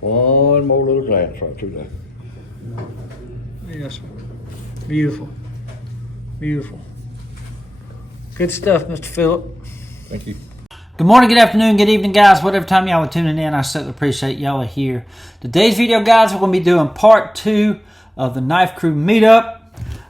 One more little glance right through there. Yes. Beautiful. Beautiful. Good stuff, Mr. Phillip. Thank you. Good morning, good afternoon, good evening, guys. Whatever time y'all are tuning in, I certainly appreciate y'all are here. Today's video, guys, we're going to be doing part 2 of the Knife Crew meetup.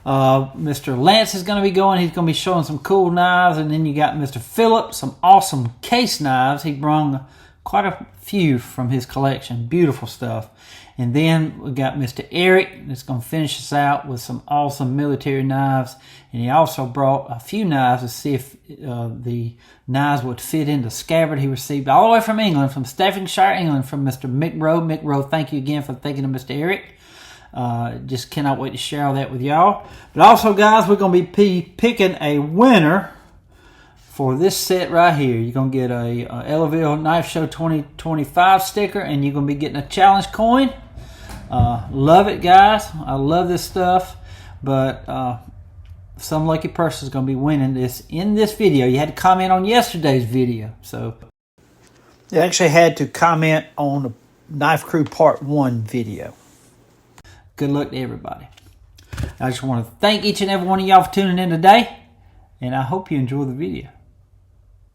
Mr. Lance is going to be going. He's going to be showing some cool knives. And then you got Mr. Phillip, some awesome case knives. He brought quite a few from his collection. Beautiful stuff. And then we got Mr. Eric that's going to finish us out with some awesome military knives. And he also brought a few knives to see if the knives would fit in the scabbard he received all the way from England, from Staffordshire, England, from Mr. Mick Rowe. Mick Rowe, thank you again for thinking of Mr. Eric. Just cannot wait to share all that with y'all. But also, guys, we're going to be picking a winner for this set right here. You're going to get a Ellaville Knife Show 2025 sticker, and you're going to be getting a challenge coin. Love it, guys. I love this stuff. But some lucky person is going to be winning this in this video. You had to comment on yesterday's video. So you actually had to comment on the Knife Crew Part 1 video. Good luck to everybody. I just want to thank each and every one of y'all for tuning in today, and I hope you enjoy the video.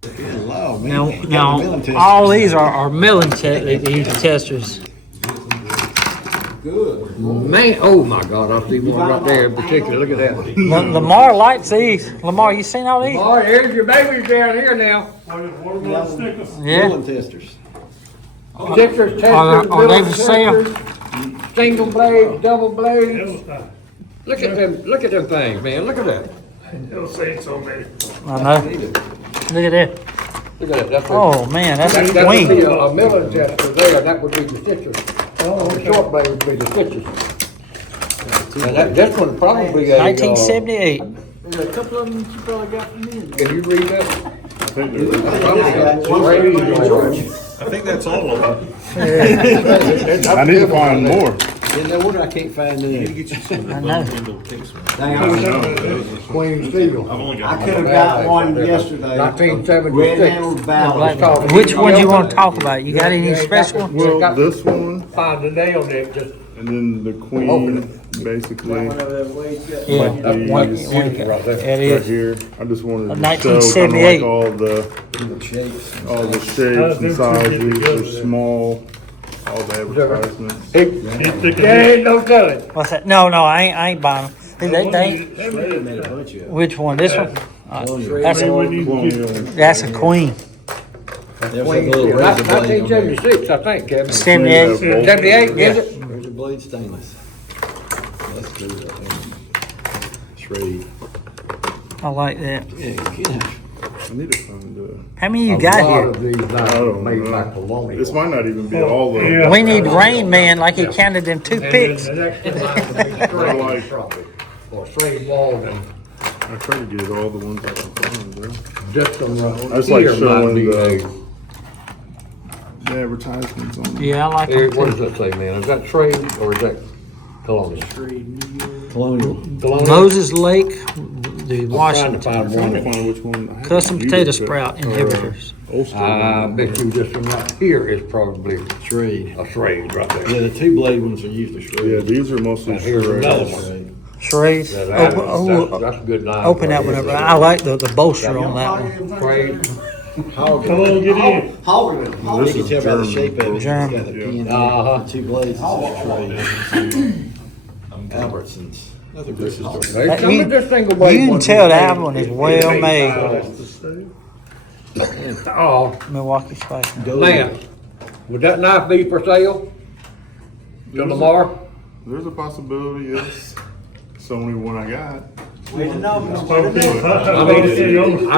Hello, man. Now all these are Melon testers. Good. Man, oh my God, I see one right there in particular. Look at that. Lamar likes these. Lamar, you seen all these? Lamar, here's your babies down here now. What about stickers? Yeah. Melon testers. Stickers, testers, Are they Melon for sale? testers, single blades, double blades. Look at them! Look at them things, man. Look at that. It'll say so many. I know. Look at that. Look at that. That's Oh man, that's a that would be queen. a Melon tester there. That would be the stitchers. The short blade would be the stitchers. And this one probably a 1978. There's a couple of them you probably got from me. Can you read that? I think that's all of them. I need to find more. Yeah, no wonder I can't find any. I know. Queen Steel. I could have got one yesterday. 1976. Which one do you want to talk about? You got any special ones? Well, this one, Find the nail there, just. and then the queen, basically, Yeah. That's one right there. It right is. here. I just wanted to show 1978. kind of like all the shapes and sizes, they're small, all the advertisements. There ain't no telling. What's that? No, I ain't buying them. Which one? This one? That's a queen. Queen Steel. 1976, I think, Kevin. 78. 78, is it? There's a blade stainless. That's good. Trade. I like that. I need to find the, How many you got A lot here? of these I knives don't made by know. Colonial. This might not even be all of them. We need Rain Man like he counted them toothpicks. And the next one might be straight, probably, or straight wall, and I try to get all the ones I can find, bro. just some I just like here might showing be the advertisements on them. Yeah, I like Here, them what too. does that say, man? Is that trade or is that Colonial? Colonial. Colonial? Moses Lake, the I'm trying to Washington. find I'm trying to one. find which one. I haven't Custom used potato it, but, sprout inhibitors. Ulster I one. bet you this one right here is probably Trade. a trade right there. Yeah, the two blade ones are usually shred. Yeah, these are mostly And here's another shreds. one. Shreds. That's Open, a good knife. open that one up. I like the bolster on that one. Trade. Come on, get in. This You is can tell by the German. shape of it. German. It's got the pin. Uh-huh. The two blades is a trade. Albertsons. Another good store. There's some of this single blade You can ones tell made- that one is well made. Oh, Milwaukee Spice. now, would that knife be for sale? To Lamar? There's a possibility, yes. It's the only one I got. I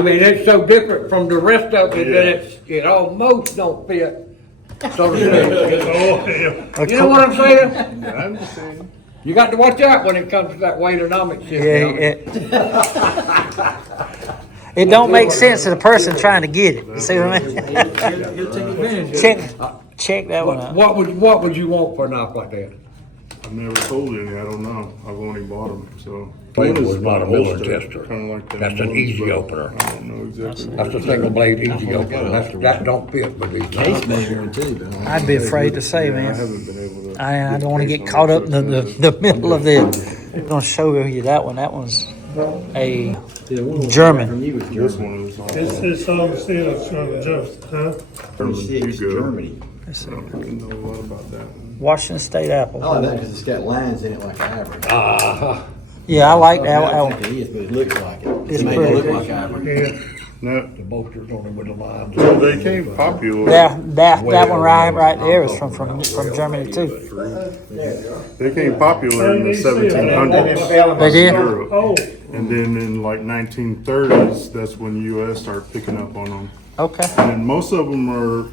mean, it's so different from the rest of it that it almost don't fit. So to speak. You know what I'm saying? I understand. You got to watch out when it comes to that weightonomics shit. Yeah, it don't make sense to the person trying to get it. You see what I mean? He'll take advantage of it. Check that one out. What would you want for a knife like that? I've never sold any, I don't know. I've only bought them, so. Blade One was is not a the Miller Ulster, tester. kinda like that. That's an One's easy the- opener. I don't know exactly. That's a single blade easy opener. That don't fit with these. Case measuring too, but I'd be afraid to say, I man. haven't been able to. I don't want to case get on caught it, up in the middle of the. I'm gonna show you that one. That one's a yeah, one from German. you was This Germany. one is all It's all the seals from the jump, huh? German. 26, You go. Germany. I don't really know a lot about that one. Washington State apple. I like that because it's got lines in it like ivory. Yeah, I like I that don't one. think it is, but it looks like it. It's It makes pretty. it look like ivory. Yeah. No, The bolsters on them with the lines. so they became popular. That one right there is from Germany too. They became popular in the 1700s. They did? Europe. Oh, And then in like 1930s, that's when the U.S. started picking up on them. Okay. And most of them are,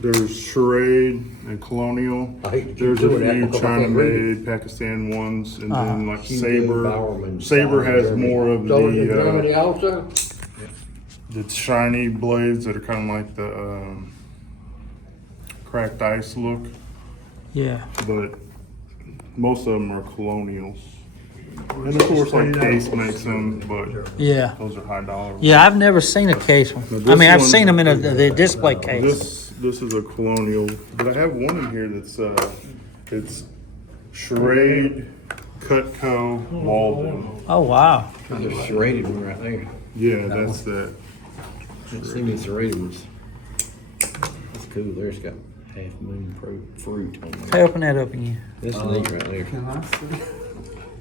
there's charade and colonial. I hate to keep There's a doing that few because I can't read China-made, Pakistan ones, and then like Hugo, Sabre. Bowerman, Sabre has Germany. more of So is Germany the also? shiny blades that are kind of like the cracked ice look, Yeah. but most of them are colonials. And of course, like Case makes them, but Yeah. those are high dollar. Yeah, I've never seen a case one. I mean, I've seen them in the display case. This is a colonial, but I have one in here that's it's charade, Cutco, Walden. Oh wow. There's a serrated one right there. Yeah, that's that. See me serrated ones. That's cool. There's got half moon fruit on there. Hey, open that up again. This is neat right there.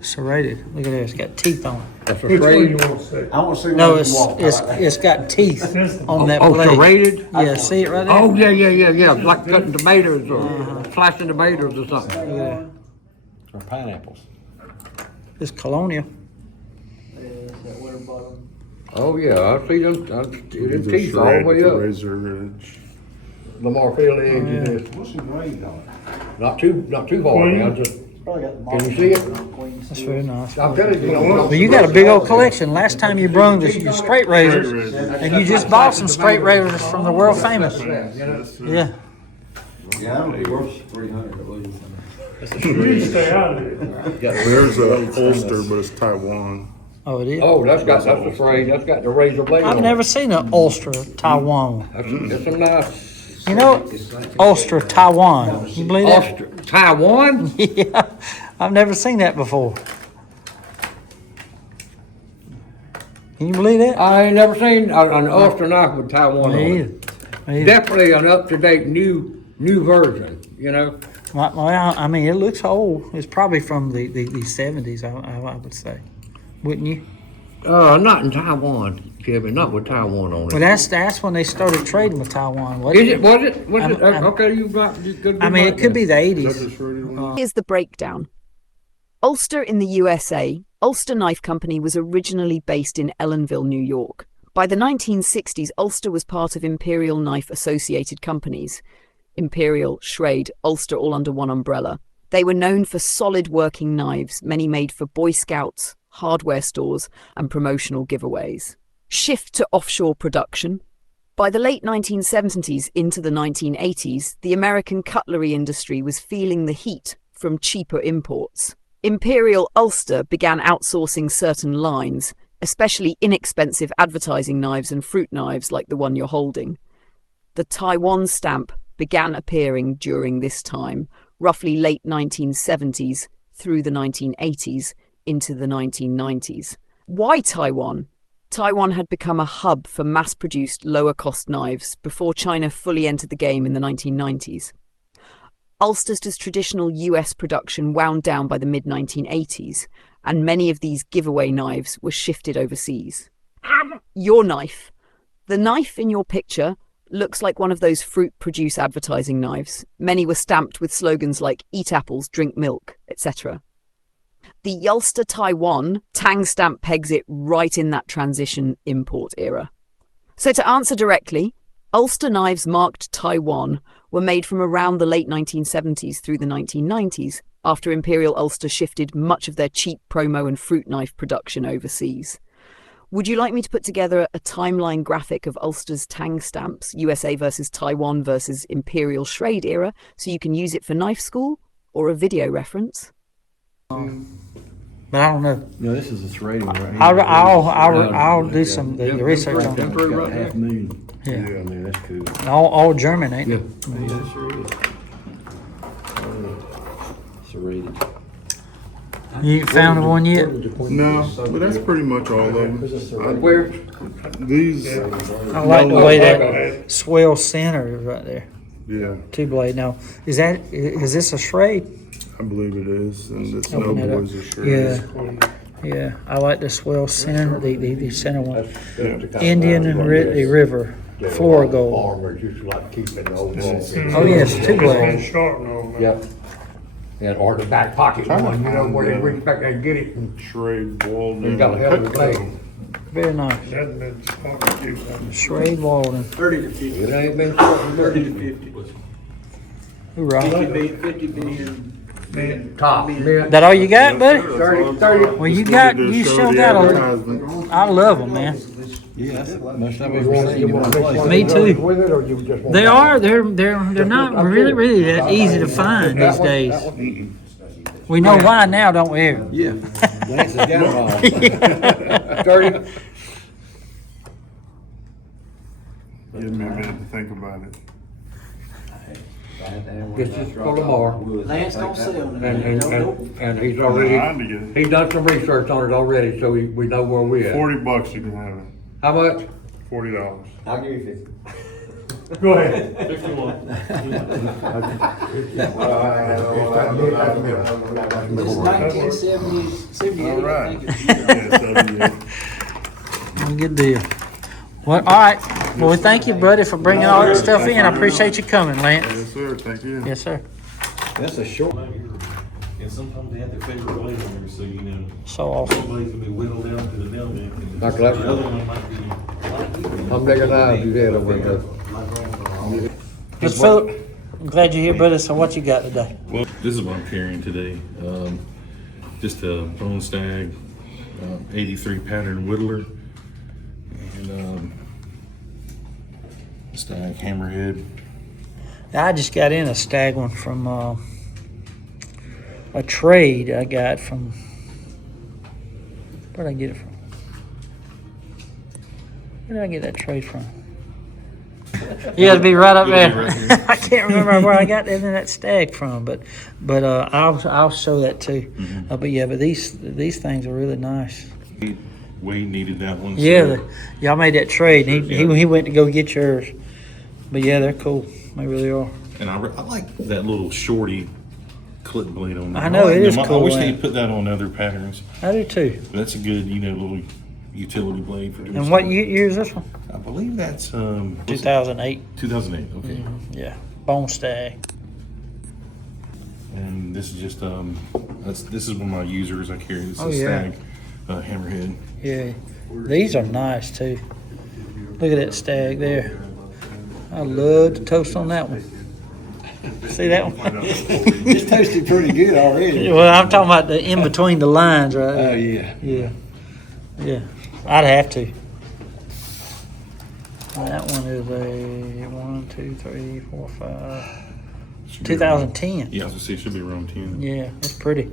Serrated. Look at that. It's got teeth on it. That's a which one you serrated. want to say? I want to see No, one you walk. it's got teeth on that Oh, blade. serrated? Yeah, see it right there? Oh, yeah. Like cutting tomatoes or slicing tomatoes or something. Yeah. Or pineapples. It's colonial. Oh, yeah, I see them, them These are teeth all the charade way with the up. razor edge. Lamar Field edge it is. What's the grade on it? Not too far now, just, Probably got the can you see it? That's very nice. I'm telling you, Well, you got a big old collection. Last time you brung your straight razors, Straight razor. and you just bought some straight razors from the world famous. Yeah. Yeah, it'll be worth 300 at least. You stay out of it. There's a Ulster, but it's Taiwan. Oh, it is. Oh, that's the frame, that's got the razor blade on I've it. never seen an Ulster Taiwan. That's some nice. You know, Ulster Taiwan. You believe that? Taiwan? Yeah, I've never seen that before. Can you believe that? I ain't never seen an Ulster knife with Taiwan on Me it. either. Me either. Definitely an up-to-date new version, you know? Well, I mean, it looks old. It's probably from the 70s, I would say. Wouldn't you? Not in Taiwan, Kevin, not with Taiwan on it. Well, that's when they started trading with Taiwan, wasn't Is it, was it? Was it? I'm- Okay, you could be I mean, right it could be the Is that 80s. the shredded one? Here's the breakdown. Ulster in the USA, Ulster Knife Company was originally based in Ellenville, New York. By the 1960s, Ulster was part of Imperial Knife Associated Companies. Imperial, Schrade, Ulster all under one umbrella. They were known for solid working knives, many made for Boy Scouts, hardware stores, and promotional giveaways. Shift to offshore production. By the late 1970s into the 1980s, the American cutlery industry was feeling the heat from cheaper imports. Imperial Ulster began outsourcing certain lines, especially inexpensive advertising knives and fruit knives like the one you're holding. The Taiwan stamp began appearing during this time, roughly late 1970s through the 1980s into the 1990s. Why Taiwan? Taiwan had become a hub for mass-produced, lower-cost knives before China fully entered the game in the 1990s. Ulster's traditional US production wound down by the mid-1980s, and many of these giveaway knives were shifted overseas. Your knife. The knife in your picture looks like one of those fruit produce advertising knives. Many were stamped with slogans like "Eat apples, drink milk," etc. The Ulster Taiwan Tang stamp pegs it right in that transition import era. So to answer directly, Ulster knives marked Taiwan were made from around the late 1970s through the 1990s, after Imperial Ulster shifted much of their cheap promo and fruit knife production overseas. Would you like me to put together a timeline graphic of Ulster's Tang stamps, USA versus Taiwan versus Imperial Schrade era, so you can use it for knife school or a video reference? but I don't know. No, this is a serrated one right here. I'll do some the research on It's it. got a half moon. Yeah. I mean, that's cool. All German, ain't it? Yeah, it sure is. Serrated. You ain't found one yet? No, but that's pretty much all of them. Where? These, I like the way that swell center is right there. yeah, 2-blade. Now, is this a Schrade? I believe it is, and the Open it up. Snowboys are sure. Yeah. I like the swell center, the center one. Yeah. Indian and the river, floor gold. Farmers used to like keeping the old ones. Oh yes, 2-blade. Sharp on that. Yep. And or the back pocket one, you know, where they reach back there and get it, and Schrade Walden. you got a hell of a blade. Very nice. That'd been sparking too. Schrade Walden. 30 to 50. It ain't been something 30 to 50. Hoorah. 50 being top. That all you got, buddy? 30. Well, you still got a. I love them, man. Yeah, that's most of it we've seen in one place. Me too. With it, or you just want They are. They're not really that easy to find these days. We know why now, don't we? Eric? Yeah. Lance has got it all. 30. Give me a minute to think about it. Get this for tomorrow. Lance don't sell them. And he's Trying already, to get it. he's done some research on it already, so we know where we at. $40 you can have it. How much? $40. I'll give you 50. Go ahead. 51. It's 1978. All right. Yeah, Good deal. Well, all right. Well, we thank you, buddy, for bringing all that stuff in. I appreciate you coming, Lance. yes, sir. Thank you. Yes, sir. That's a short. And sometimes they have their favorite blade on there, so you know, So one awesome. blade's gonna be whittled down to the nail bit. and Like that The other one might be. How big a knife you had over there? Mr. Phillip, I'm glad you're here, brother. So what you got today? Well, this is what I'm carrying today. Just a bone stag, 83 pattern whittler, and stag hammerhead. I just got in a stag one from a trade I got from. Where'd I get it from? Where did I get that trade from? Yeah, it'd be right up there. I can't remember where I got that stag from, but I'll show that too. But these things are really nice. Wade needed that one. so- Yeah, y'all made that trade. And he went to go get yours. But yeah, they're cool. They really are. And I like that little shorty clip blade on there. I know, like it is them. cool, I wish man. they'd put that on other patterns. I do too. That's a good, little utility blade for doing And what stuff. year is this one? I believe that's 2008. 2008. Okay. Yeah, bone stag. And this is just this is one of my users I carry. This Oh, is yeah. stag hammerhead. Yeah, these are nice too. Look at that stag there. I love to toast on that one. See that one? It's tasted pretty good already. Well, I'm talking about the in between the lines, right? Oh, yeah. Yeah. I'd have to. That one is a 1, 2, 3, 4, 5. Should be around- 2010. Yeah, I was gonna say it should be around 10. Yeah, it's pretty.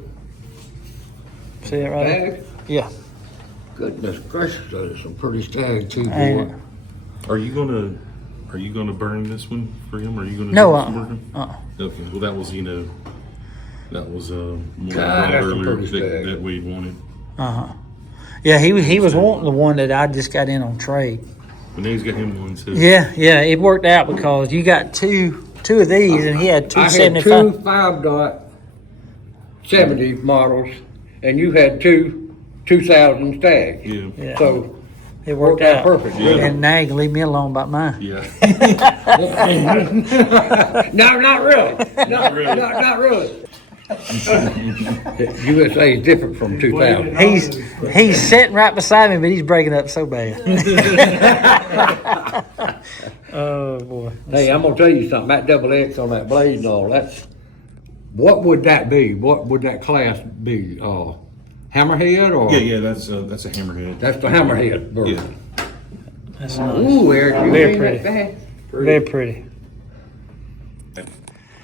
See that right there? Stag? Yeah. Goodness gracious, there's some pretty stag too, Ain't boy. it? Are you gonna burn this one for him? Or are you gonna No, do some working? Okay. Well, that was that was more God, that's a earlier pretty stag. that we wanted. Yeah, he was wanting the one that I just got in on trade. But now he's got him one too. Yeah, it worked out because you got two of these and he had I had 275. two 5.70 models, and you had two 2000 stags. Yeah. Yeah, So it worked worked out out perfect. Yeah. And now you can leave me alone about mine. Yeah. No, not really. Not really. Not really. USA is different from 2000. He's sitting right beside me, but he's breaking up so bad. Oh boy. Hey, I'm gonna tell you something. That double X on that blade and all, what would that be? What would that class be? Hammerhead or? Yeah. That's a hammerhead. That's the hammerhead Yeah. version. That's nice. Ooh, Eric, you Very seen pretty. that bag? Very pretty.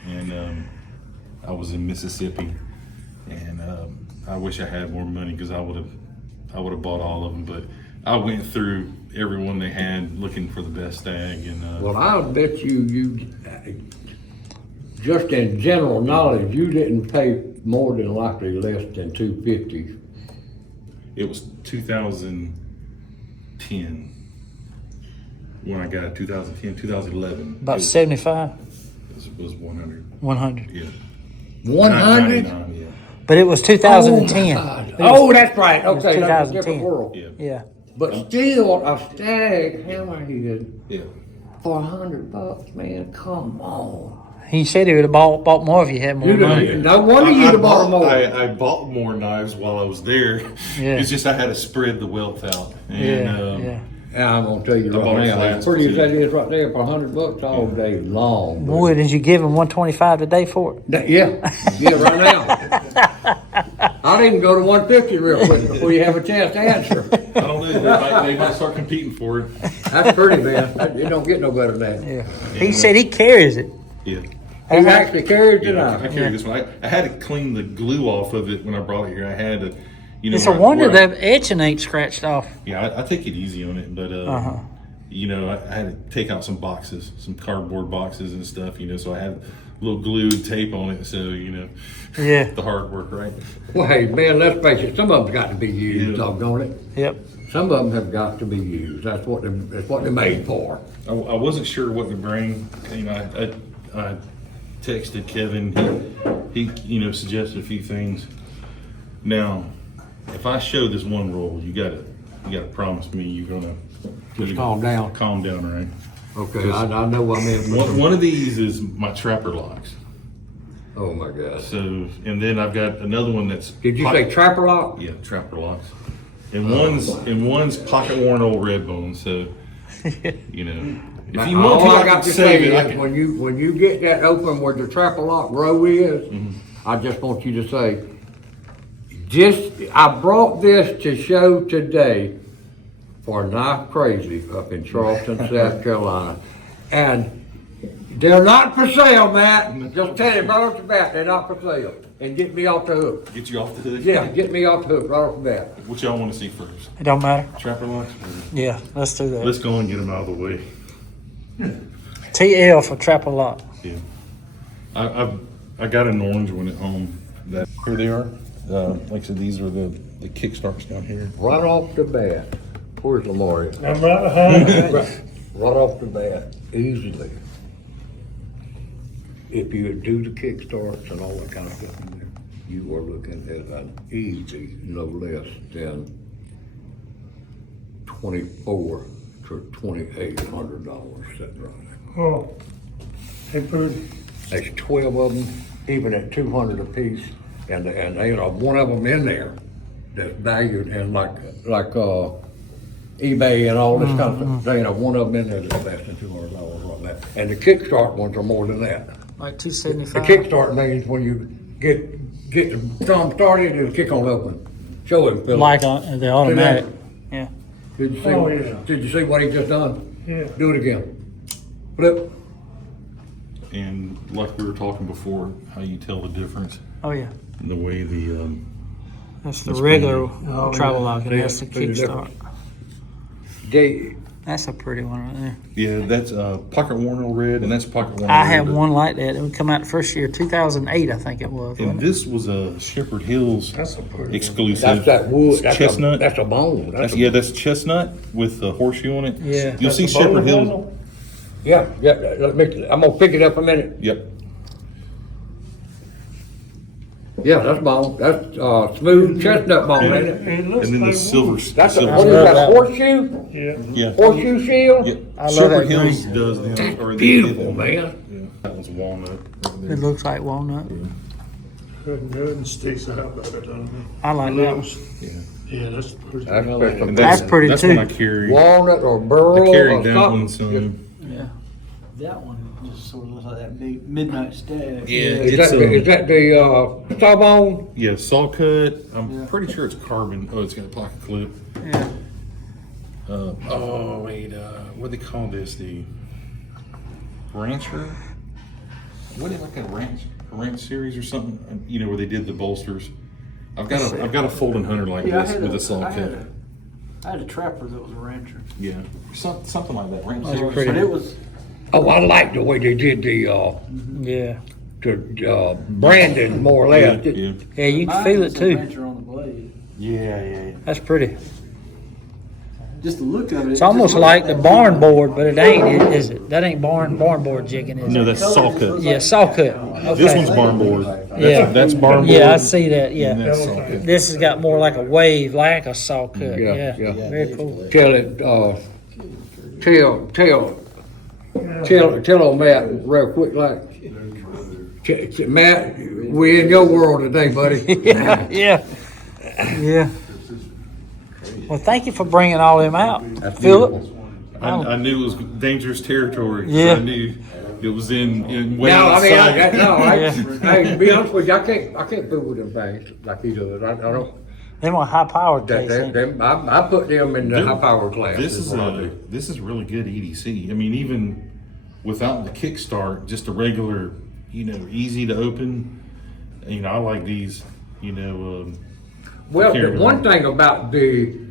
And I was in Mississippi, and I wish I had more money because I would have bought all of them. But I went through every one they had looking for the best stag. And Well, I'll bet you just in general knowledge, you didn't pay more than likely less than $250. it was 2010 when I got it. 2010, 2011. About 75, It was 100. 100. Yeah. 100? 99, yeah. But it was 2010. Oh, that's right. was Okay, that's a different 2010. world. Yeah. Yeah. But still, a stag hammerhead Yeah. for $100, man. Come on. He said he would have bought more if you had more You money. done, no wonder you'd have bought more. I bought more knives while I was there. Yeah. It's just I had to spread the wealth out. And, Yeah. And I'm gonna tell you I right bought now, class as pretty as too. that is right there for $100 all day long. Boy, did you give him 125 today for it? Yeah, right now. I'll even go to 150 real quick before you have a chance to answer. I don't know. They might start competing for it. That's pretty, man. It don't get no better than that. Yeah. He said he carries it. Yeah. He actually carried it Yeah, I out. carry this one. I had to clean the glue off of it when I brought it here. I had to, you know. It's a when wonder when that etching ain't scratched off. Yeah, I take it easy on it, but you know, I had to take out some boxes, some cardboard boxes and stuff. You know, so I had a little glue and tape on it. So you know, Yeah. the hard work, right? Well, hey, man, let's face it. Some of them's got to be used, Yeah. doggone it. Yep. Some of them have got to be used. That's what they're made for. I wasn't sure what to bring. You know, I texted Kevin. He you know, suggested a few things. Now, if I show this one roll, you gotta promise me you're gonna Just calm down. Calm down, right? Okay, I know what I meant. One of these is my trapper locks. Oh my God. So, and then I've got another one that's. Did you say trapper lock? Yeah, trapper locks. And one's pocket worn old red bone. So, you know, if you want All to, I got to say is when you get that open where the trapper lock row is, I just want you to say, I brought this to show today for Knife Crazy up in Charleston, South Carolina. And they're not for sale, Matt. Just tell you right off the bat, they're not for sale. And get me off the hook. Get you off the hook. Yeah, get me off the hook right off the bat. What y'all want to see first? It don't matter. Trapper locks. Yeah, let's do that. Let's go and get them out of the way. TL for trapper lock. Yeah. I got an orange one at home. That here they are. Like I said, these are the kickstarts down here. Right off the bat. Where's Lamar? I'm right behind you. Right off the bat, easily. If you do the kickstarts and all that kind of stuff in there, you are looking at an easy, no less than $2,400 to $2,800 sitting right there. Oh, hey, Pooh. There's 12 of them, even at $200 a piece, and you know, one of them in there that's valued and like eBay and all this kind of stuff. There ain't one of them in there that's less than $200 like that. And the Kickstart ones are more than that. Like The 275. Kickstart means when you get the thumb started, it'll kick on open. Show him, Philip. Like on the automatic. Yeah. Did you see? Oh, yeah. Did you see what he just done? Yeah. Do it again. Flip. And like we were talking before, how you tell the difference Oh yeah. in the way the That's the That's regular pretty- travel lock, and See, that's the see the kickstart. They, That's a pretty one right there. yeah, that's pocket worn old red, and that's pocket worn. I old had red. one like that. It would come out the first year, 2008, I think it was. And wasn't it? this was a Shepherd Hills That's a pretty exclusive. that's that wood. It's That's chestnut. that's a bone. That's chestnut with the horseshoe on it. Yeah. You'll see That's the bone Shepherd Hills. handle? Yeah. I'm gonna pick it up a minute. Yep. Yeah, that's bone. That's smooth chestnut bone, ain't it? It looks And then the like silver. wood. That's a, silver. what is love that, that horseshoe? Yeah. Yeah. Horseshoe shield? Yep. I love Shepherd that Hills green. does them. Or they Beautiful, did them. man. Yeah. That one's walnut. Right there. It looks like walnut. Good and sticks out better, doesn't I like that one. Yeah. it? Yeah, that's pretty. That's And special. That's pretty That's too. one I carry. Walnut or burl I or carried that one something. some. Yeah. That one just sort of looks like that big midnight stag. Yeah, Is it's that the sawbone? yeah, saw cut. I'm pretty sure it's carbon. Oh, it's got a pocket clip. Yeah. Oh wait, what do they call this? The rancher? What is like a ranch series or something? You know, where they did the bolsters. I've got a folding hunter like Yeah, this with a saw cut. I had a trapper that was a rancher. Yeah, something like that. Ranch That's saw. pretty. But it was, Oh, I like the way they did Yeah. the branding more or less. Yeah, Yeah, you can mine feel was it a too. rancher on the blade. yeah. That's pretty. Just the look of it. It's almost like the barn board, but it ain't, is it? That ain't barn board jigging, is No, it? that's saw cut. Yeah, saw cut. Okay. This one's barn board. Yeah. That's barn board. Yeah, I see that, And yeah. that's saw cut. This has got more like a wave, like a saw cut, Yeah, yeah. yeah. Very cool. Tell it, tell old Matt real quick, like, Matt, we in your world today, buddy. Yeah. Well, thank you for bringing all them out. Philip? I knew it was dangerous territory. Yeah. I knew it was in way No, I mean, outside. hey, to be honest with you, I can't fool with them things like he does. I don't. Them are high powered case, ain't they? I put them in the Dude, high power class. This is what I do. this is really good EDC. I mean, even without the kickstart, just a regular, easy to open. I like these. Well, carry the one around. thing about the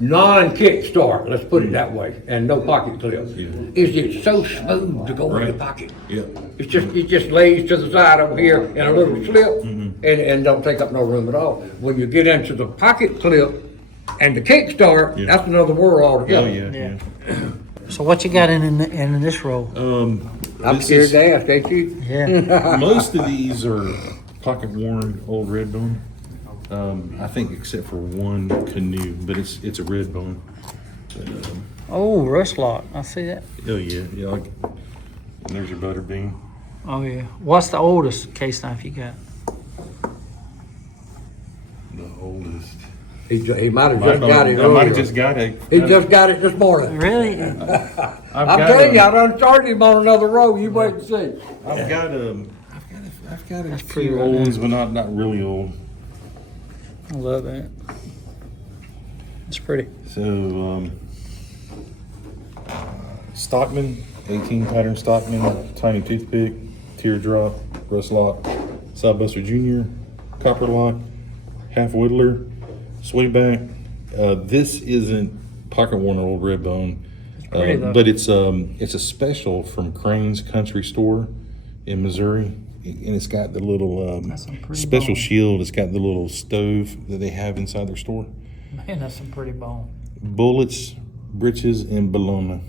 non-kickstart, let's put it that way, and no pocket clips, is it's so smooth to go in the Right. pocket. Yeah. It just lays to the side over here in a little slip and don't take up no room at all. When you get into the pocket clip and the kickstart, Yeah. that's another world Oh altogether. yeah. So what you got in this roll? I'm This scared is- to ask, ain't you? Yeah. Most of these are pocket worn old red bone. I think except for one canoe, but it's a red bone. But, Oh, rust lock. I see that. oh yeah. Like, and there's your butter bean. Oh, yeah. What's the oldest case knife you got? The oldest. He might have I just got it might have earlier. just got it. He just got it this morning. Really? I'm telling you, I done started him on another row. You wait and see. I've got a pretty few right old there. ones, but not really old. I love that. It's pretty. So, Stockman, 18 pattern Stockman, tiny toothpick, teardrop, rust lock, Sidebuster Jr., copper lock, half whittler, swayback. This isn't pocket worn or old red bone, pretty, though. but it's a special from Crane's Country Store in Missouri. And it's got the little That's some pretty special bone. shield. It's got the little stove that they have inside their store. Man, that's some pretty bone. Bullets, britches, and bologna.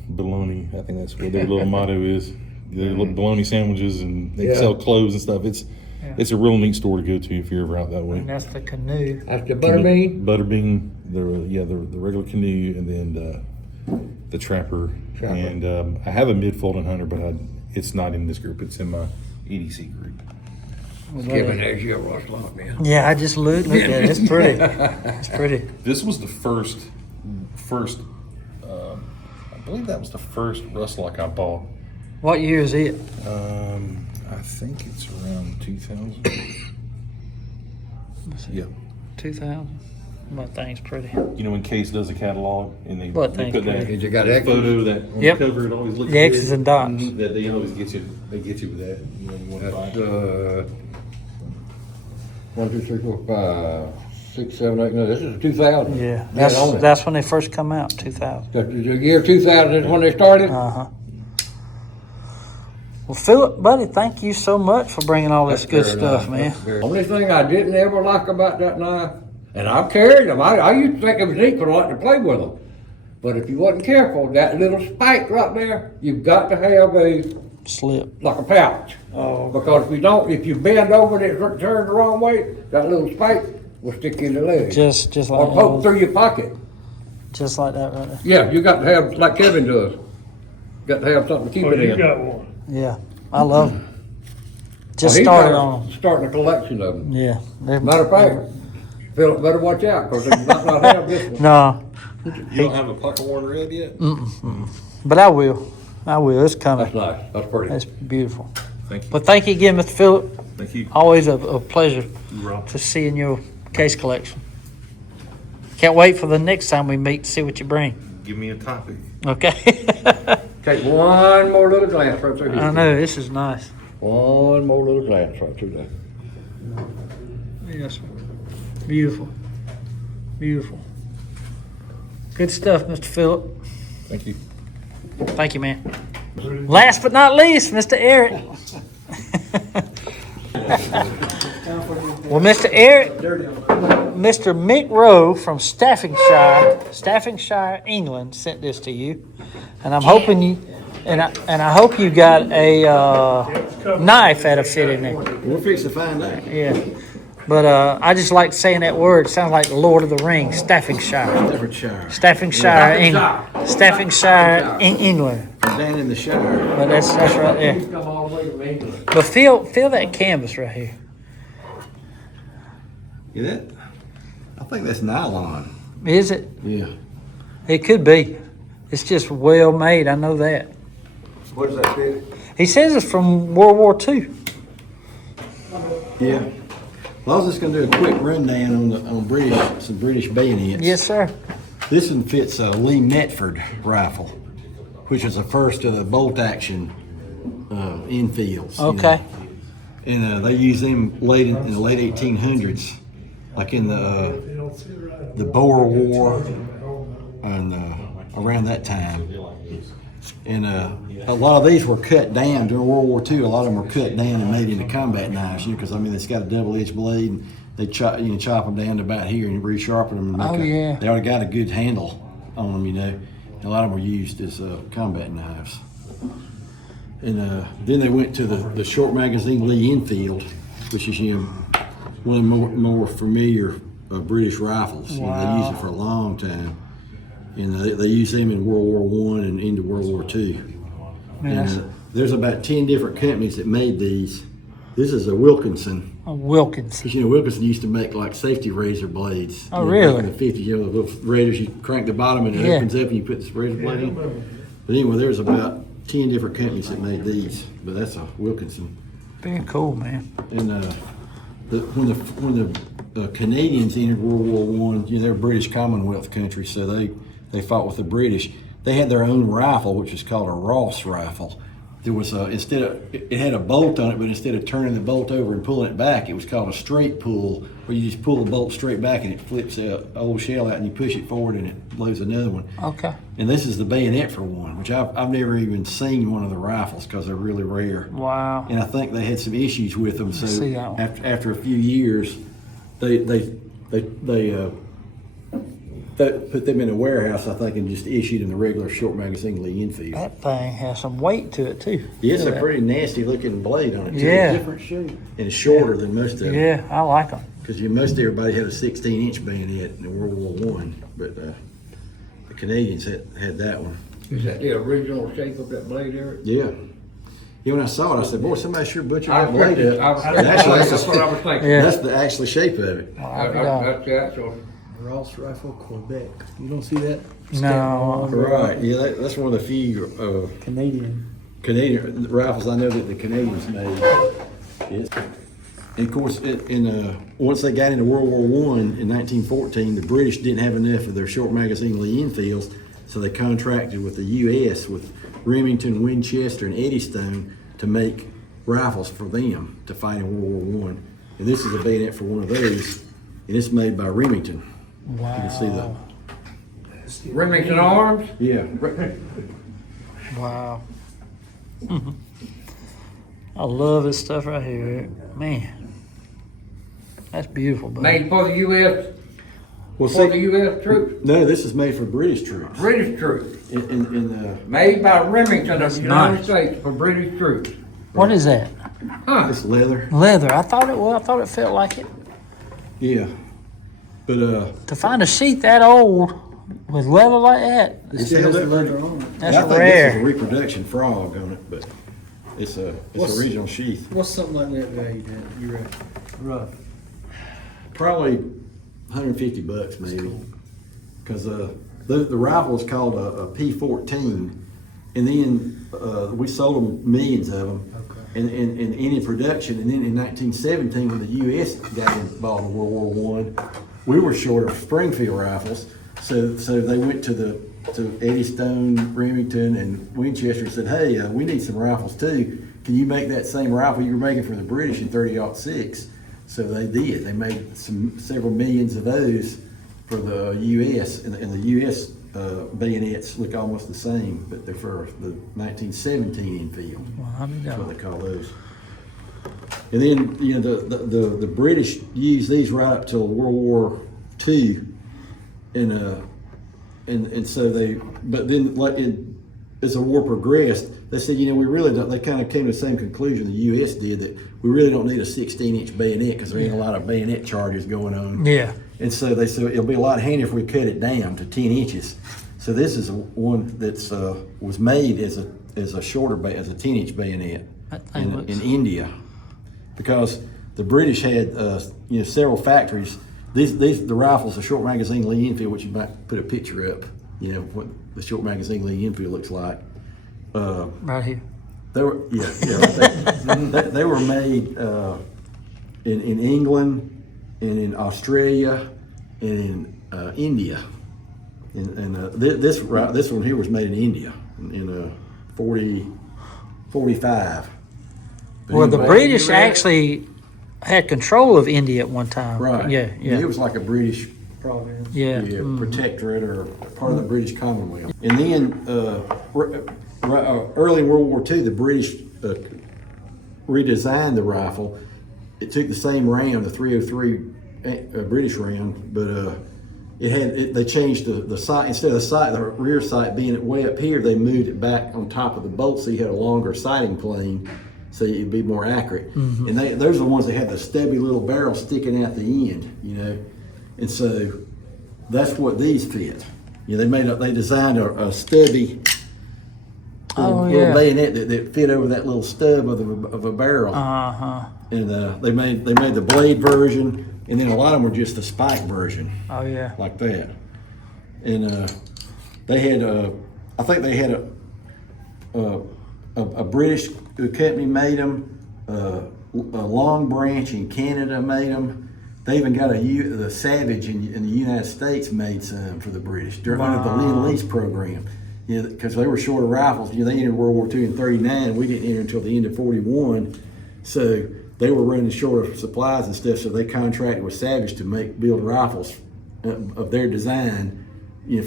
I think that's what their little motto is. Their little bologna sandwiches, and they Yeah. sell clothes and stuff. It's a real neat store to go to if you're ever out that way. And that's the canoe. That's the butterbean. Butterbean, the regular canoe, and then the trapper. And I have a mid folding hunter, but it's not in this group. It's in my EDC group. Giving as your rust lock, man. Yeah, I just looked at it. It's pretty. It's pretty. This was the first. I believe that was the first rust lock I bought. What year is it? I think it's around 2000. Yeah. 2000. My thing's pretty. When Case does a catalog and they What put thing's that pretty? You got that X's? photo that on Yep. the cover, it always looks The good. X's and dots. That they always get you. They get you with that. You want to buy it. 1, 2, 3, 4, 5, 6, 7, 8. No, this is 2000. Yeah, Only. that's when they first come out, 2000. The year 2000 is when they started. Uh-huh. Well, Philip, buddy, thank you so much for bringing all this good Very stuff, nice. man. That's very- Only thing I didn't ever like about that knife, and I've carried them. I used to think it was neat because I like to play with them. But if you wasn't careful, that little spike right there, you've got to have Slip. like a pouch. Oh. Because if you bend over and it turns the wrong way, that little spike will stick in the leg. Just or like poke through your pocket. just like that right there. Yeah, you got to have, like Kevin does. Got to have something to keep Oh, it you in. got one. Yeah, I love them. Just Well, he started got on them. starting a collection of them. Yeah. they're- Matter of fact, Philip better watch out because they might not have this one. No, You don't have a pocket worn red yet? but I will. I will. It's coming. That's nice. That's pretty. That's beautiful. Thank you. But thank you again, Mr. Phillip. Thank you. Always a pleasure Rob. to see in your case collection. Can't wait for the next time we meet to see what you bring. Give me a topic. Okay. Take one more little glance right through here. I know, this is nice. One more little glance right through there. Yes, sir. Beautiful. Beautiful. Good stuff, Mr. Phillip. Thank you. Thank you, man. Last but not least, Mr. Eric. Well, Mr. Eric, Mr. Mick Rowe from Staffordshire, England, sent this to you, and I'm hoping you, and I hope you got a knife that'll fit in there. We'll fix to find out. Yeah, but I just like saying that word. It sounds like the Lord of the Rings, Staffordshire, Staffordshire, England. Down in the Shire. But that's right there. Come all the way from England. But feel that canvas right here. Yeah, that, I think that's nylon. Is it? Yeah. It could be. It's just well made. I know that. What does that fit? He says it's from World War II. Yeah. I was just gonna do a quick rundown on some British bayonets. Yes, sir. This one fits a Lee Metford rifle, which is the first of the bolt action infields. Okay. And they used them in the late 1800s, like in the Boer War and around that time. And a lot of these were cut down during World War II. A lot of them were cut down and made into combat knives, because I mean it's got a double-edged blade, and they chop them down to about here and resharpen them. And they already got a good handle on them, And a lot of them were used as combat knives. And then they went to the short magazine Lee Enfield, which is one of the more familiar British rifles. Wow. They used it for a long time. And they used them in World War I and into World War II. And there's about 10 different companies that made these. This is a Wilkinson. A Wilkinson. Because Wilkinson used to make like safety razor blades. Oh, really? Back in the 50s, the little razors, you crank the bottom and it opens up and you put this razor blade in. But anyway, there's about 10 different companies that made these, but that's a Wilkinson. Very cool, man. And when the Canadians entered World War I, they're a British Commonwealth country, so they fought with the British. They had their own rifle, which is called a Ross rifle. There was it had a bolt on it, but instead of turning the bolt over and pulling it back, it was called a straight pull, where you just pull the bolt straight back and it flips the old shell out and you push it forward and it blows another one. Okay. And this is the bayonet for one, which I've never even seen one of the rifles because they're really rare. Wow. And I think they had some issues with them, so see that one. after a few years, they put them in a warehouse, I think, and just issued them the regular short magazine Lee Enfield. That thing has some weight to it, too. Yeah, it's a pretty nasty looking blade on it, too. Yeah. Different shape. And it's shorter than most of them. Yeah, I like them. Because most everybody had a 16-inch bayonet in World War I, but the Canadians had that one. Is that the original shape of that blade, Eric? Yeah. Yeah, when I saw it, I said, boy, somebody sure butchered that blade up. That's what I was thinking. Yeah. That's the actual shape of it. That's the actual. Ross Rifle, Quebec. You don't see that? No. Right, yeah, that's one of the few Canadian. Canadian rifles I know that the Canadians made. Yes. And of course, once they got into World War I in 1914, the British didn't have enough of their short magazine Lee Enfields, so they contracted with the U.S., with Remington, Winchester, and Eddystone to make rifles for them to fight in World War I. And this is a bayonet for one of those, and it's made by Remington. Wow. You can see the Remington Arms? yeah. Wow. I love this stuff right here. Man, that's beautiful, buddy. Made for the U.S. Well, For the U.S. troops, no, this is made for British troops. British troops. Made by Remington of the United nice. States for British troops. What is that? Huh. It's leather. Leather. I thought it felt like it. Yeah, but To find a sheath that old with leather like that, it's Still has the held up. leather on it. that's I think rare. this is a reproduction frog on it, but it's original sheath. What's something like that valued at? You reckon? Rough. Probably $150 maybe, because the rifle is called a P14, and then we sold them millions of them. And in production, and then in 1917, when the U.S. got involved in World War I, we were short of Springfield rifles, so they went to Eddystone, Remington, and Winchester and said, "Hey, we need some rifles too. Can you make that same rifle you were making for the British in 30-06?" So they did. They made several millions of those for the U.S. and the U.S. Bayonets look almost the same, but they're for the 1917 infield. Well, how many That's what go? they call those. And then the British used these right up till World War II, and so but then as the war progressed, they said, we really don't. They kind of came to the same conclusion the U.S. did, that we really don't need a 16-inch bayonet because there ain't a lot of bayonet charges going on. Yeah. And so they said it'll be a lot handier if we cut it down to 10 inches. So this is one that's was made as a 10-inch bayonet in India, because the British had several factories. The rifles, the short magazine Lee Enfield, which you might put a picture up. What the short magazine Lee Enfield looks like. Right here. They were right there. they were made in England and in Australia and in India. And this one here was made in India in 45. But Well, the anyway, British actually had control of India at one time. right? Yeah. It was like a British Yeah. protectorate or part of the British Commonwealth. And then early in World War II, the British redesigned the rifle. It took the same round, the .303 British round, but they changed the sight. Instead of the rear sight being way up here, they moved it back on top of the bolt, so you had a longer sighting plane, so it'd be more accurate. Mm-hmm. And those are the ones that had the stubby little barrel sticking out the end, And so that's what these fit. They designed a stubby little bayonet that fit over that little stub of a barrel. And they made the blade version, and then a lot of them were just the spike version. Oh yeah. Like that. And they had I think they had a British company made them. A Long Branch in Canada made them. They even got the Savage in the United States made some for the British under the Lend-Lease program. Because they were short of rifles. They entered World War II in '39. We didn't enter until the end of '41. So they were running short of supplies and stuff. So they contracted with Savage to build rifles of their design,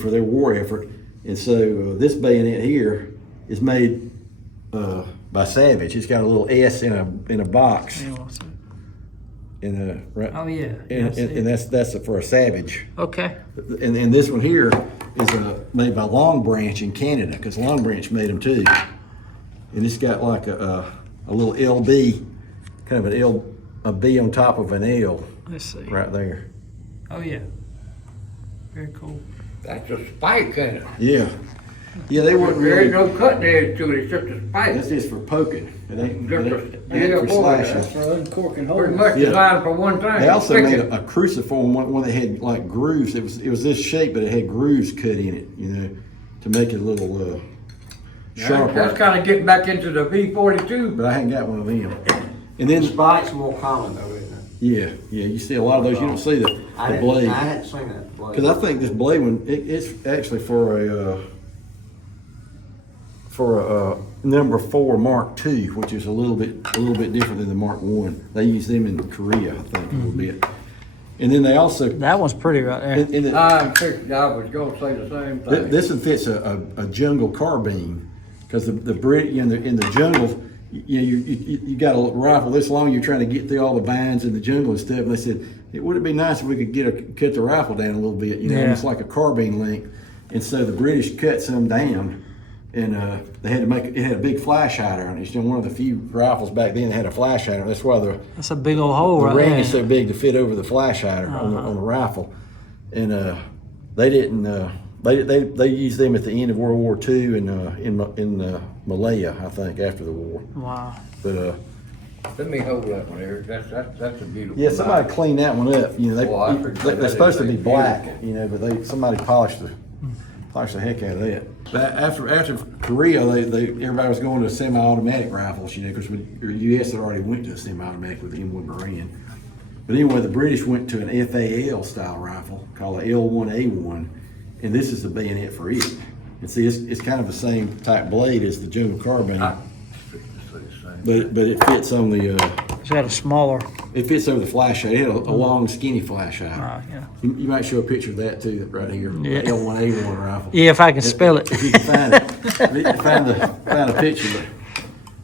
for their war effort. And so this bayonet here is made by Savage. It's got a little S in a box. Right. Oh yeah. And that's for a Savage. Okay. And this one here is made by Long Branch in Canada, because Long Branch made them too. And it's got like a little LB, kind of a B on top of an L. Let's see. Right there. Oh yeah. Very cool. That's a spike in it. Yeah. Yeah, they weren't There ain't really. no cutting edge to it, it's just a spike. That's just for poking. It ain't for boy, slashing. For uncorking holes. Pretty much Yeah. designed for one thing. They also stick made it. a cruciform one that had like grooves. It was this shape, but it had grooves cut in it, to make it a little sharper. That's kind of getting back into the V42. But I hadn't got one of them. And then Spike's more common though, isn't it? yeah, you see a lot of those. You don't see the blade. I hadn't seen that blade. Because I think this blade one, it's actually for a number 4 Mark II, which is a little bit different than the Mark I. They use them in Korea, I think, a little bit. And then they also That one's pretty right there. I was going to say the same thing. this one fits a jungle carbine, because the Brit in the jungle, you got a rifle this long, you're trying to get through all the vines in the jungle and stuff. And they said it would be nice if we could cut the rifle down a little bit, almost like a carbine length. And so the British cut some down. And they had to it had a big flash hider on it. It's one of the few rifles back then that had a flash hider. That's why That's a big old hole the right ring there. is so big to fit over the flash hider on the rifle. And they didn't. They used them at the end of World War II in Malaya, I think, after the war. Wow. But Let me hold that one there. That's a beautiful. yeah, somebody cleaned that one up. I forget They're that supposed to is be black, but somebody polished the heck out of that. But after Korea, everybody was going to semi-automatic rifles, because the U.S. had already went to a semi-automatic with the M1 Marine. But anyway, the British went to an FAL style rifle called a L1A1, and this is the bayonet for it. And see, it's kind of the same type blade as the jungle carbine, but it fits on the. It's got a smaller. It fits over the flashlight. It had a long, skinny flashlight. Yeah. You might show a picture of that too, right here. Yeah. The L1A1 rifle. Yeah, if I can spell it. If you can find it, find a picture.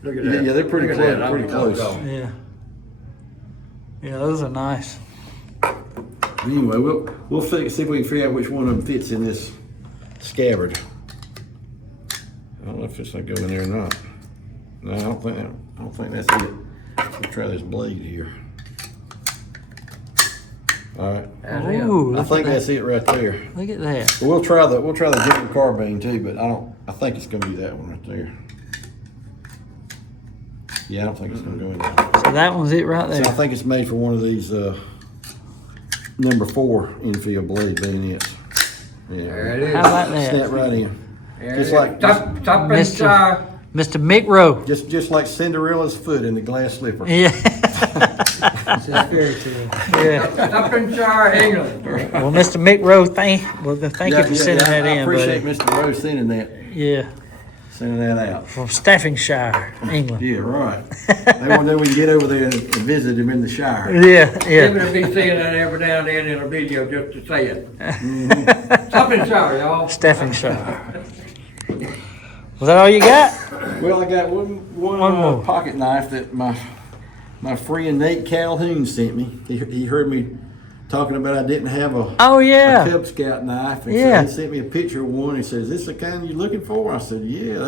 Look at But, that. yeah, they're pretty Look at close. that. Pretty close. Yeah. Yeah, those are nice. Anyway, we'll see if we can figure out which one of them fits in this scabbard. I don't know if it's gonna go in there or not. No, I don't think that's it. We'll try this blade here. All right. Ooh, I think that's it right there. look at that. But we'll try the General carbine too, but I think it's gonna be that one right there. Yeah, I don't think it's gonna go in there. So that one's it right So I there. think it's made for one of these number 4 infield blade bayonets. Yeah. There it is. How about that? Snap right in. There Just it is. like Stop Mr. Mr. Mick Rowe. just like Cinderella's foot in the glass slipper. Yeah. It's a fairy tale. Yeah. Staffordshire, England. Well, Mr. Mick Rowe, thank you for sending that I in, appreciate buddy. Mr. Rose sending that out. From Staffordshire, England. Yeah, right. They want to know when you get over there and visit him in the Shire. Yeah, Even yeah. if he's seeing that every now and then in a video just to say it. Staffordshire, y'all. Staffordshire. Was that all you got? Well, I got one more. pocket knife that my friend Nate Calhoun sent me. He heard me talking about I didn't have a Oh, yeah. Cub Scout knife, and Yeah. so he sent me a picture of one. He says, "Is this the kind you're looking for?" I said, "Yeah,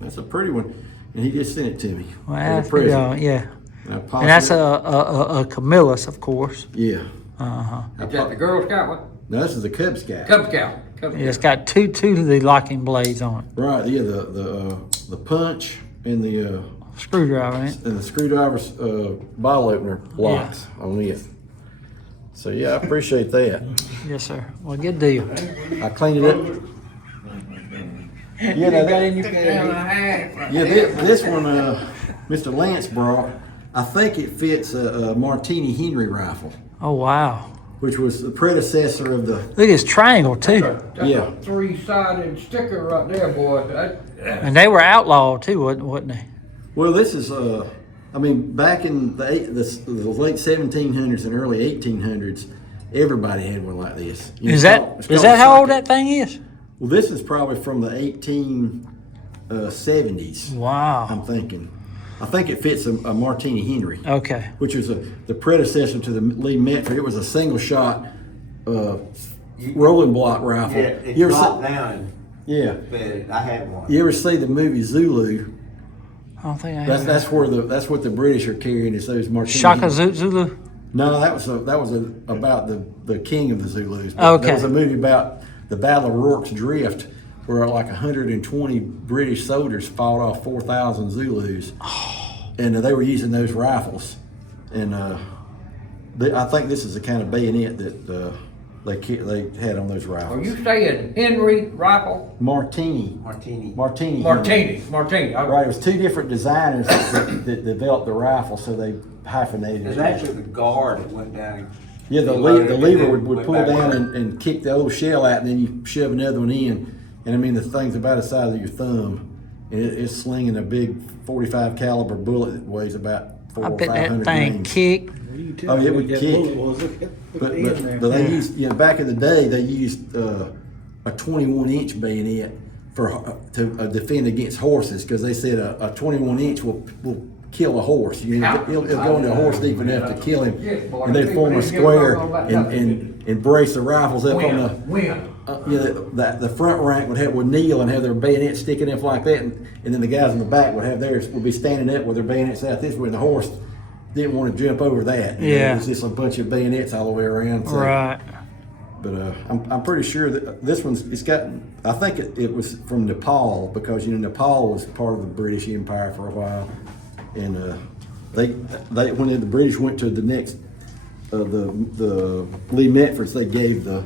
that's a pretty one," and he just sent it to me. Well, as a present. yeah. And I And polished that's it. a Camillus, of course. Yeah. Is that the Girl Scout one? No, this is a Cub Scout. Cub Scout. Cub Yeah, it's got two of the locking blades on it. Right. Yeah. The punch and the Screwdriver, ain't it? and the screwdriver's bottle opener locks on it. So yeah, I appreciate that. Yes, sir. Well, good deal. I cleaned it up. Yeah, now that, this one, Mr. Lance brought. I think it fits a Martini Henry rifle, Oh, wow. which was the predecessor of the. Look at this triangle, too. That's Yeah. a 3-sided sticker right there, boy. And they were outlawed, too, wasn't they? Well, this is I mean, back in the late 1700s and early 1800s, everybody had one like this. You know, Is it's called that how old socket. that thing is? Well, this is probably from the 1870s. Wow. I'm thinking. I think it fits a Martini Henry, Okay. which is the predecessor to the Lee Metford. It was a single shot rolling block rifle. Yeah, it's You ever dropped see- down, Yeah. but I had one. You ever see the movie Zulu? I don't think I That's have. that's what the British are carrying is those Martini. Shaka Zulu? No, that was about the king of the Zulus. Okay. There was a movie about the Battle of Rorke's Drift, where like 120 British soldiers fought off 4,000 Zulus, and they were using those rifles. And I think this is the kind of bayonet that they had on those Are rifles. you saying Henry rifle? Martini. Martini. Martini. Martini. Right, it was two different designers that developed the rifle, so they hyphenated It's it. actually the guard that went down. Yeah, the loaded it lever and would went pull back down up. and kick the old shell out, and then you shove another one in. And I mean, the thing's about the size of your thumb, and it's slinging a big 45 caliber bullet that weighs about I 400 or bet 500 that thing grains. kicked. Oh, it would That kick. bullet was. But they used, back in the day, they used a 21-inch bayonet to defend against horses, because they said a 21-inch will kill a horse. It'll go into a horse deep enough to kill him, and they form a square and brace the rifles up on the. The front rank would kneel and have their bayonets sticking up like that, and then the guys in the back would be standing up with their bayonets out this way, and the horse didn't want to jump over that. Yeah. It was just a bunch of bayonets all the way around. So. Right. But I'm pretty sure that this it's got. I think it was from Nepal, because Nepal was part of the British Empire for a while, and they when the British went to the next the Lee Metfords, they gave the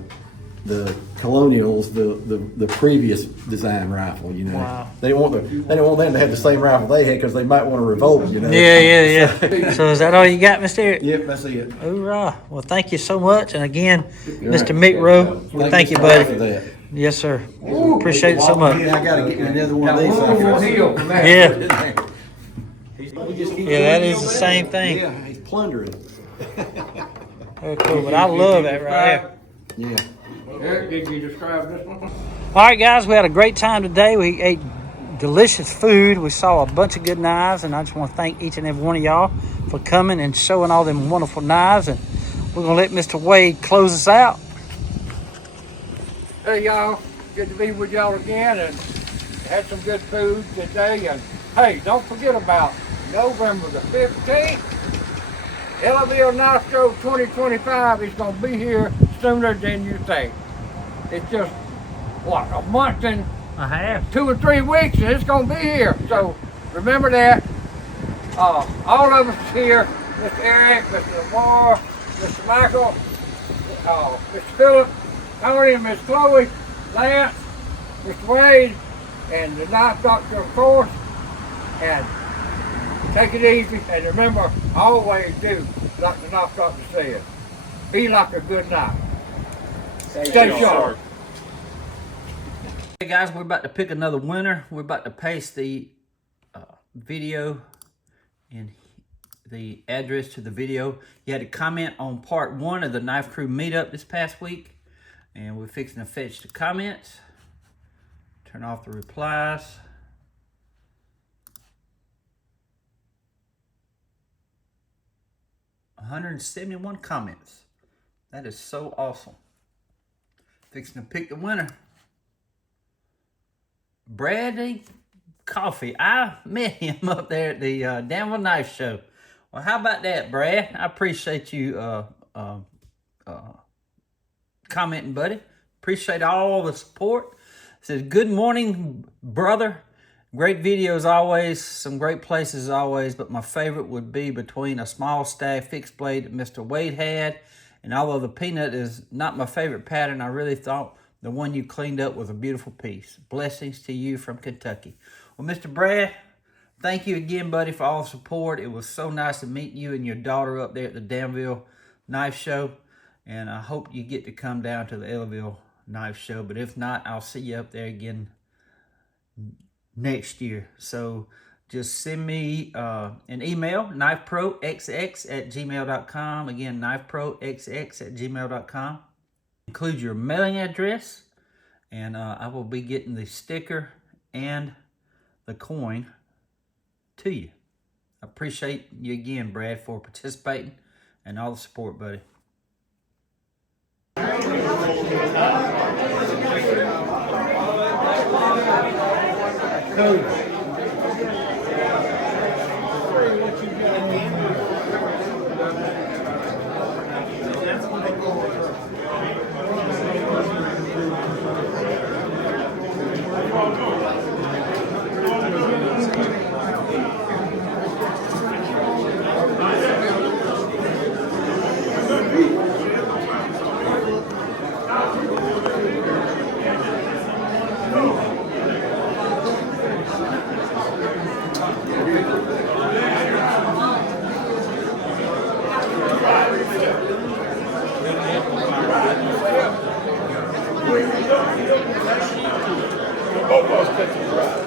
colonials the previous design rifle. Wow. They didn't want them to have the same rifle they had, because they might want to revolt. Yeah. So is that all you got, Mr. Eric? Yep, that's it. Hoorah. Well, thank you so much. And again, Mr. Mick Rowe, thank you, for buddy. that. Yes, sir. Appreciate it so much. Yeah, I gotta get me another one of these. Yeah. Yeah, that is the same thing. Yeah, he's plundering. Very cool, but I love that right there. Yeah. Eric, did you describe this one? All right, guys, we had a great time today. We ate delicious food. We saw a bunch of good knives, and I just want to thank each and every one of y'all for coming and showing all them wonderful knives. And we're going to let Mr. Wade close us out. Hey y'all, good to be with y'all again, and had some good food today. And hey, don't forget about November the 15th, Ellaville Knife Show 2025 is going to be here sooner than you think. It's just, what, a month and I have. 2 or 3 weeks, and it's going to be here. So remember that. All of us here, Mr. Eric, Mr. Lamar, Mr. Michael, Mr. Phillip, Tony, Miss Chloe, Lance, Mr. Wade, and the Knife Doctor, of course. And take it easy, and remember, always do like the Knife Doctor said. Be like a good knife. Stay sharp. Hey guys, we're about to pick another winner. We're about to paste the video and the address to the video. You had to comment on part 1 of the Knife Crew meetup this past week, and we're fixing to fetch the comments. Turn off the replies. $171 comments. That is so awesome. Fixing to pick the winner. Bradley Coffee. I met him up there at the Danville Knife Show. Well, how about that, Brad? I appreciate you commenting, buddy. Appreciate all the support. It says, good morning, brother. Great videos always, some great places always, but my favorite would be between a small stag fixed blade that Mr. Wade had, and although the peanut is not my favorite pattern, I really thought the one you cleaned up was a beautiful piece. Blessings to you from Kentucky. Well, Mr. Brad, thank you again, buddy, for all the support. It was so nice to meet you and your daughter up there at the Danville Knife Show, and I hope you get to come down to the Ellaville Knife Show, but if not, I'll see you up there again next year. So just send me an email, knifeproxx@gmail.com. Again, knifeproxx@gmail.com. Include your mailing address, and I will be getting the sticker and the coin to you. I appreciate you again, Brad, for participating and all the support, buddy. Both of us catch a ride.